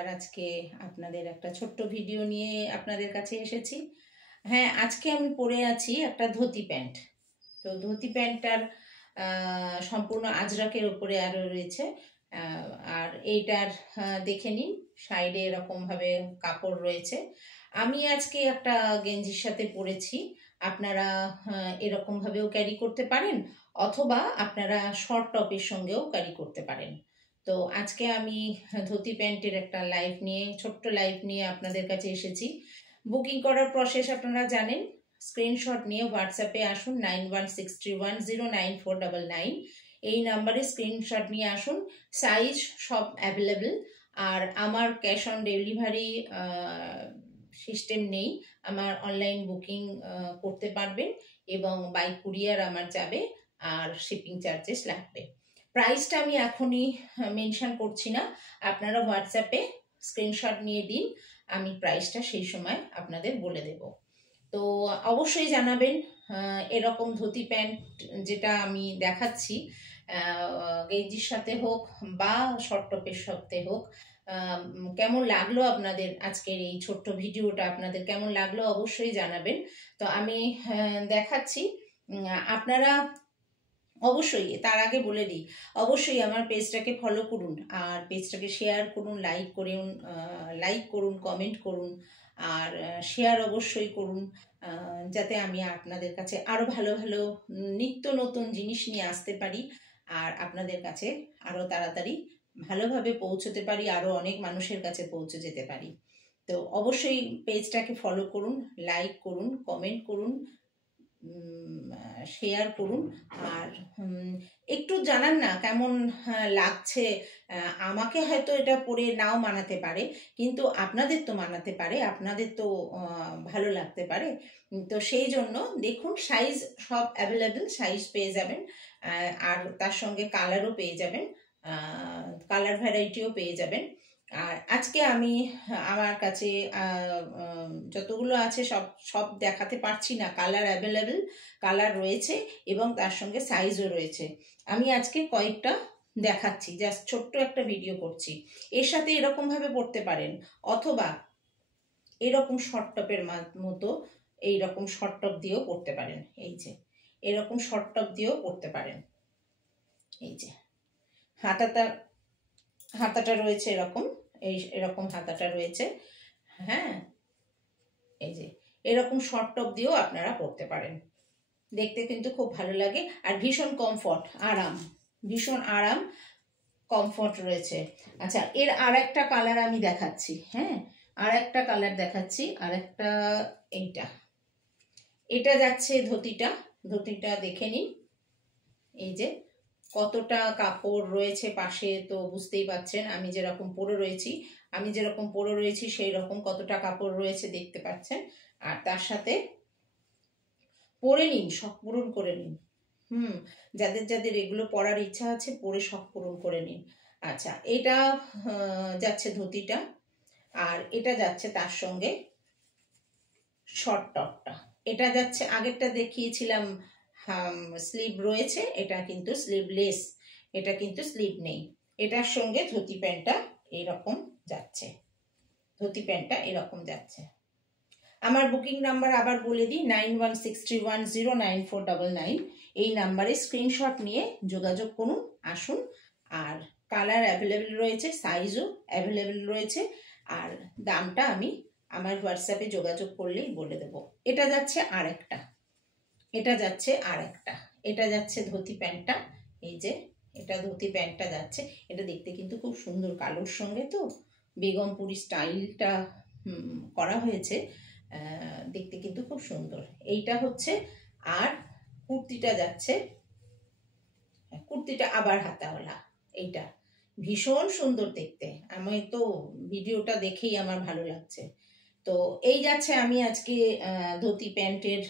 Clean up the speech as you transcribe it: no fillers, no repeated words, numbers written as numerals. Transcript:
আর আজকে আপনাদের একটা ছোট্ট ভিডিও নিয়ে আপনাদের কাছে এসেছি। হ্যাঁ, আজকে আমি পরে আছি একটা ধুতি প্যান্ট। তো ধুতি প্যান্টটার সম্পূর্ণ আজরাকের উপরে আরও রয়েছে। আর এইটার দেখে নিন, সাইডে এরকমভাবে কাপড় রয়েছে। আমি আজকে একটা গেঞ্জির সাথে পরেছি। আপনারা এরকমভাবেও ক্যারি করতে পারেন, অথবা আপনারা শর্ট টপের সঙ্গেও ক্যারি করতে পারেন। তো আজকে আমি ধুতি প্যান্টের একটা লাইভ নিয়ে, ছোট্ট লাইভ নিয়ে আপনাদের কাছে এসেছি। বুকিং করার প্রসেস আপনারা জানেন। স্ক্রিনশট নিয়ে হোয়াটসঅ্যাপে আসুন 9163109499। এই নাম্বারে স্ক্রিনশট নিয়ে আসুন। সাইজ সব অ্যাভেলেবেল। আর আমার ক্যাশ অন ডেলিভারি সিস্টেম নেই। আমার অনলাইন বুকিং করতে পারবেন এবং বাই কুরিয়ার আমার যাবে, আর শিপিং চার্জেস লাগবে। প্রাইসটা আমি এখনই মেনশন করছি না, আপনারা হোয়াটসঅ্যাপে স্ক্রিনশট নিয়ে দিন, আমি প্রাইসটা সেই সময় আপনাদের বলে দেব। তো অবশ্যই জানাবেন এরকম ধুতি প্যান্ট যেটা আমি দেখাচ্ছি, গেঞ্জির সাথে হোক বা শর্ট টপের সাথে হোক, কেমন লাগলো আপনাদের আজকের এই ছোট্ট ভিডিওটা, আপনাদের কেমন লাগলো অবশ্যই জানাবেন। তো আমি দেখাচ্ছি। আপনারা অবশ্যই, তার আগে বলে দিই, অবশ্যই আমার পেজটাকে ফলো করুন, আর পেজটাকে শেয়ার করুন, লাইক করুন, কমেন্ট করুন, আর শেয়ার অবশ্যই করুন, যাতে আমি আপনাদের কাছে আরও ভালো ভালো নিত্য নতুন জিনিস নিয়ে আসতে পারি, আর আপনাদের কাছে আরও তাড়াতাড়ি ভালোভাবে পৌঁছতে পারি, আরও অনেক মানুষের কাছে পৌঁছে যেতে পারি। তো অবশ্যই পেজটাকে ফলো করুন, লাইক করুন, কমেন্ট করুন, শেয়ার করুন, আর একটু জানান না কেমন লাগছে। আমাকে হয়তো এটা পরে নাও মানাতে পারে, কিন্তু আপনাদের তো মানাতে পারে, আপনাদের তো ভালো লাগতে পারে। তো সেই জন্য দেখুন, সাইজ সব অ্যাভেলেবেল, সাইজ পেয়ে যাবেন, আর তার সঙ্গে কালারও পেয়ে যাবেন, কালার ভ্যারাইটিও পেয়ে যাবেন। আর আজকে আমি আমার কাছে যতগুলো আছে সব দেখাতে পারছি না। কালার অ্যাভেলেবেল, কালার রয়েছে এবং তার সঙ্গে সাইজও রয়েছে। আমি আজকে কয়েকটা দেখাচ্ছি, জাস্ট ছোট্ট একটা ভিডিও করছি। এর সাথে এরকমভাবে পরতে পারেন, অথবা এরকম শর্ট টপের মতো এইরকম শর্ট টপ দিয়েও পরতে পারেন। এই যে এরকম শর্ট টপ দিয়েও পরতে পারেন। এই যে হাতাটা রয়েছে এরকম, এরকম হাতাটা রয়েছে। হ্যাঁ, এই যে এরকম শর্ট টপ দিয়েও আপনারা পরতে পারেন। দেখতে কিন্তু খুব ভালো লাগে, আর ভীষণ কমফর্ট, আরাম, ভীষণ আরাম, কমফর্ট রয়েছে। আচ্ছা, এর আর একটা কালার আমি দেখাচ্ছি। হ্যাঁ, আর একটা কালার দেখাচ্ছি, আর একটা এটা যাচ্ছে ধুতিটা দেখে নিন। এই যে কতটা কাপড় রয়েছে পাশে, তো বুঝতেই পাচ্ছেন আমি যেরকম পরে রয়েছি সেই রকম কতটা কাপড় রয়েছে দেখতে পাচ্ছেন। আর তার সাথে পরে নিন, শখ পূরণ করে নিন। যাদের এগুলো পরার ইচ্ছা আছে, পরে শখ পূরণ করে নিন। আচ্ছা, এটা যাচ্ছে ধুতিটা, আর এটা যাচ্ছে তার সঙ্গে শর্ট টপটা। এটা যাচ্ছে, আগেরটা দেখিয়েছিলাম স্লিভ রয়েছে, এটা কিন্তু স্লিভলেস, এটা কিন্তু স্লিভ নেই। এটার সঙ্গে ধুতি প্যান্টটা এরকম যাচ্ছে, ধুতি প্যান্টটা এরকম যাচ্ছে। আমার বুকিং নাম্বার আবার বলে দিই, 9163109499। এই নাম্বারে স্ক্রিনশট নিয়ে যোগাযোগ করুন, আসুন। আর কালার অ্যাভেলেবেল রয়েছে, সাইজও অ্যাভেলেবেল রয়েছে, আর দামটা আমি আমার হোয়াটসঅ্যাপে যোগাযোগ করলেই বলে দেব। এটা যাচ্ছে আরেকটা, এটা যাচ্ছে ধুতি প্যান্টটা। এই যে এটা ধুতি প্যান্টটা যাচ্ছে, এটা দেখতে কিন্তু খুব সুন্দর, কালোর সঙ্গে তো বেগমপুরি স্টাইলটা করা হয়েছে, দেখতে কিন্তু খুব সুন্দর। এইটা হচ্ছে, আর কুর্তিটা যাচ্ছে, কুর্তিটা আবার হাতাওয়ালা, এইটা ভীষণ সুন্দর দেখতে। আমি তো ভিডিওটা দেখেই আমার ভালো লাগছে। তো এই যাচ্ছে আমি আজকে ধুতি প্যান্টের